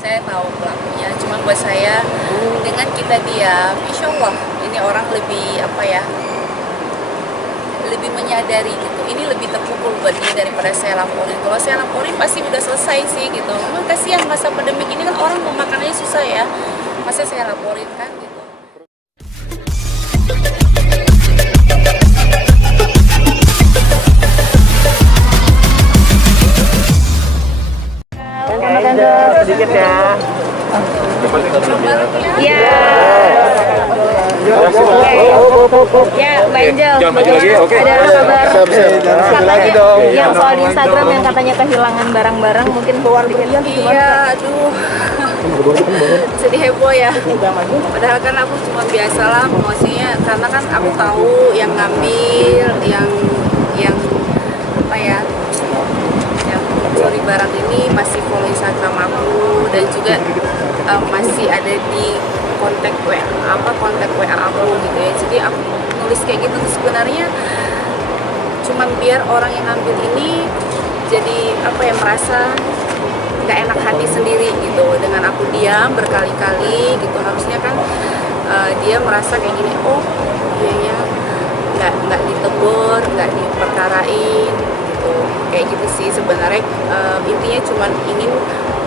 Saya tahu pelakunya, cuma buat saya dengan kita diam, insya Allah ini orang lebih lebih menyadari gitu. Ini lebih terpukul buat dia daripada saya laporin. Kalau saya laporin pasti udah selesai sih gitu. Memang kasihan masa pandemik ini kan orang mau makannya susah ya. Masa saya laporin kan gitu. Sedikit ya. Ya. Ya, Mbak Angel. Jangan maju lagi, oke. Ada kabar Lagi dong. yang soal di Instagram yang katanya kehilangan barang-barang mungkin Iya, aduh. Sedih heboh ya. Padahal kan aku cuma biasalah, maksudnya karena kan aku tahu yang ngambil, yang yang curi barang ini masih follow Instagram aku dan juga masih ada di kontak WA aku gitu ya. Jadi aku nulis kayak gitu sebenarnya cuman biar orang yang ngambil ini jadi merasa nggak enak hati sendiri gitu dengan aku diam berkali-kali gitu. Harusnya kan dia merasa kayak gini, oh iya ya, nggak ditegur, nggak diperkarain gitu, kayak gitu sih sebenarnya. Intinya cuman ingin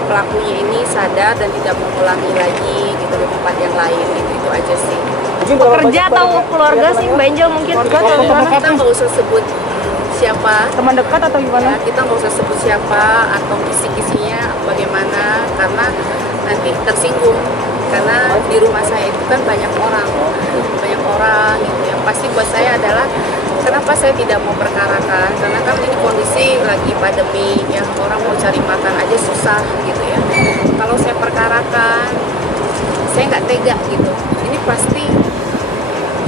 pelakunya ini sadar dan tidak mengulangi lagi gitu di tempat yang lain, itu aja sih. pekerja atau keluarga sih Mbak Angel mungkin? Kita nggak usah sebut siapa, Teman dekat atau gimana? ya, kita nggak usah sebut siapa atau kisi-kisinya bagaimana, karena nanti tersinggung. Karena di rumah saya itu kan banyak orang gitu. Yang pasti buat saya adalah kenapa saya tidak mau perkarakan, karena kan ini kondisi lagi pandemi ya, orang mau cari makan aja susah gitu ya. Kalau saya perkarakan, saya nggak tega gitu. Ini pasti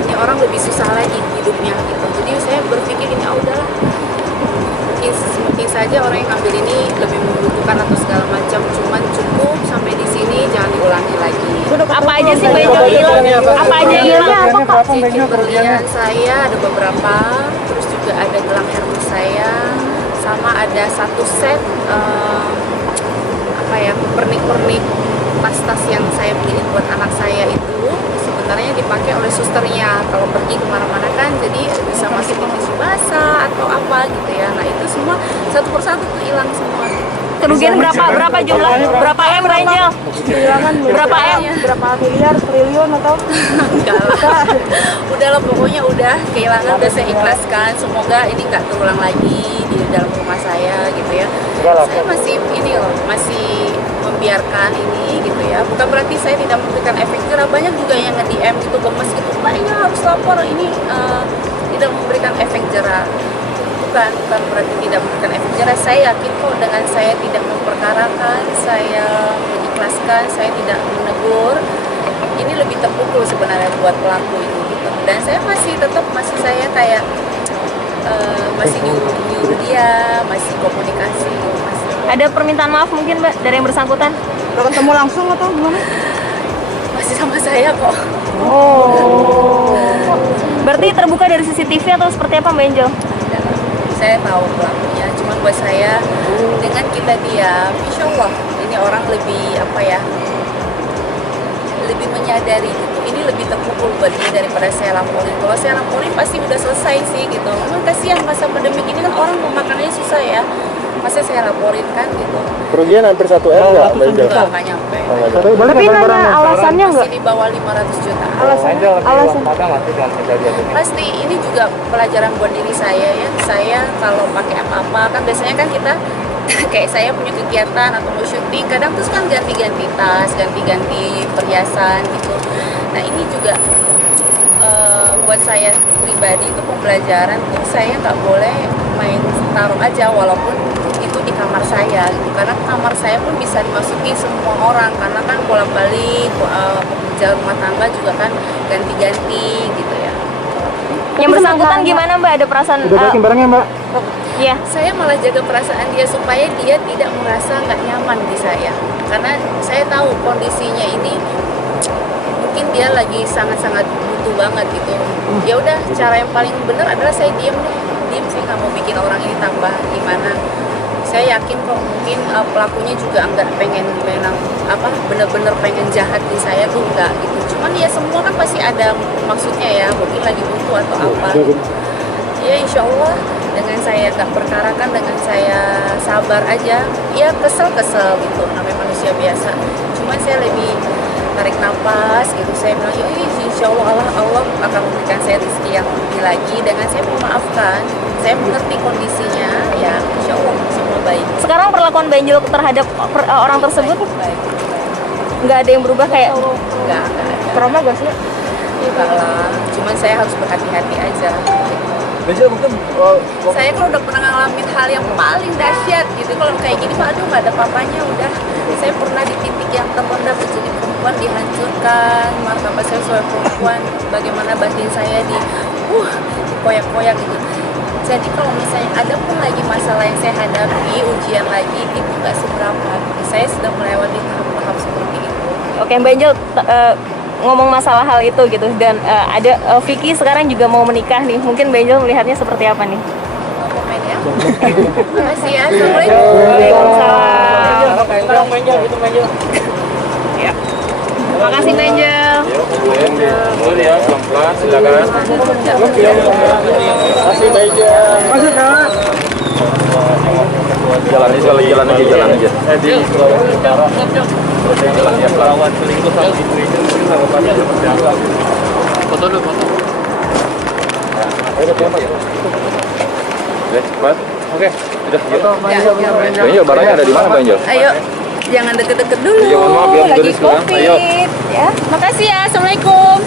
ini orang lebih susah lagi hidupnya gitu. Jadi saya berpikir ini udahlah, mungkin saja orang yang ngambil ini lebih membutuhkan atau segala macam, cuman cukup sampai di sini, jangan diulangi lagi. Apa aja sih Mbak Angel hilang? Apa aja hilang? Cincin berlian saya ada beberapa, terus juga ada gelang Hermes saya, sama ada satu set pernik-pernik tas-tas yang saya beliin buat anak saya itu sebenarnya dipakai oleh susternya kalau pergi kemana-mana kan, jadi bisa masukin tisu basah atau apa gitu ya. Nah itu semua satu persatu tuh hilang semua. Kerugian berapa jumlah? Berapa M Mbak Angel? Berapa M? Berapa miliar, triliun atau? Enggak lah, udah lah pokoknya udah kehilangan, udah saya ikhlaskan. Semoga ini nggak terulang lagi di dalam rumah saya gitu ya. Saya masih masih membiarkan ini gitu ya. Bukan berarti saya tidak memberikan efek jerah. Banyak juga yang nge-DM gitu, gemes gitu, Mbak ini harus lapor, ini tidak memberikan efek jerah. Bukan berarti tidak memberikan efek jerah. Saya yakin kok dengan saya tidak memperkarakan, saya mengikhlaskan, saya tidak menegur, ini lebih terpukul sebenarnya buat pelaku itu gitu. Dan saya masih saya kayak masih nyuruh dia, masih komunikasi, masih. Ada permintaan maaf mungkin Mbak dari yang bersangkutan? Udah ketemu langsung atau gimana? Masih sama saya kok. Oh. Berarti terbuka dari CCTV atau seperti apa Mbak Angel? Saya tahu pelakunya, cuma buat saya dengan kita diam, insya Allah ini orang lebih lebih menyadari gitu. Ini lebih terpukul buat dia daripada saya laporin. Kalau saya laporin pasti udah selesai sih gitu. Memang kasihan masa pandemik ini kan orang mau makannya susah ya. Masa saya laporin kan gitu. Kerugian hampir 1 M nggak, Mbak Angel? Nggak nyampe. Tapi nanya alasannya nggak? Masih di bawah 500 juta. Alasan. Pasti ini juga pelajaran buat diri saya ya. Saya kalau pakai apa-apa kan biasanya kan kita kayak saya punya kegiatan atau mau syuting, kadang terus kan ganti-ganti tas, ganti-ganti perhiasan gitu. Nah ini juga buat saya pribadi itu pembelajaran tuh, saya nggak boleh main taruh aja walaupun itu di kamar saya gitu. Karena kamar saya pun bisa dimasuki semua orang, karena kan bolak-balik pekerja rumah tangga juga kan ganti-ganti gitu ya. Yang bersangkutan gimana Mbak? Ada perasaan? Udah balikin barangnya, Mbak? Iya. Saya malah jaga perasaan dia supaya dia tidak merasa nggak nyaman di saya, karena saya tahu kondisinya ini mungkin dia lagi sangat-sangat butuh banget gitu. Ya udah, cara yang paling benar adalah saya diem, saya nggak mau bikin orang ini tambah gimana. saya yakin kok mungkin pelakunya juga nggak pengen memang bener-bener pengen jahat di saya tuh enggak gitu. Cuman ya semua kan pasti ada maksudnya ya, mungkin lagi butuh atau apa. Ya insya Allah dengan saya nggak perkarakan, dengan saya sabar aja, ya kesel gitu, namanya manusia biasa. Cuman saya lebih tarik nafas gitu, saya bilang ya insya Allah Allah akan memberikan saya rezeki yang lebih lagi dengan saya memaafkan, saya mengerti kondisinya, ya insya Allah semua baik. Sekarang perlakuan Benjol terhadap orang tersebut Baik. nggak ada yang berubah kayak Nggak ada. Trauma gak sih? Enggak lah, cuman saya harus berhati-hati aja. Benjol mungkin Saya kalau udah pernah ngalamin hal yang paling dahsyat gitu, kalau kayak gini pak, aduh nggak ada papanya udah. Saya pernah di titik yang terendah menjadi perempuan, dihancurkan martabat saya sebagai perempuan, bagaimana batin saya koyak-koyak gitu. Jadi kalau misalnya ada pun lagi masalah yang saya hadapi, ujian lagi, itu nggak seberapa. Saya sudah melewati tahap-tahap seperti itu. oke Benjol ngomong masalah hal itu gitu, dan ada Vicky sekarang juga mau menikah nih, mungkin Benjol melihatnya seperti apa nih? Mau komen ya? Terima kasih ya. Assalamualaikum. Waalaikumsalam. Benjol gitu Benjol. Terima kasih Benjol. Boleh ya, pelan-pelan silakan. Masih Benjol. Masih Kak. Jalan aja. Jalan ya lawan selingkuh sama ibu itu mungkin tanggapannya seperti apa? Foto dulu, foto. Ayo cepat. Oke, udah gitu. Benjol barangnya ada di mana Benjol? Ayo, jangan deket-deket dulu. Iya, mohon maaf ya, lagi turis sekarang. COVID. Ayo. Ya, makasih ya. Assalamualaikum.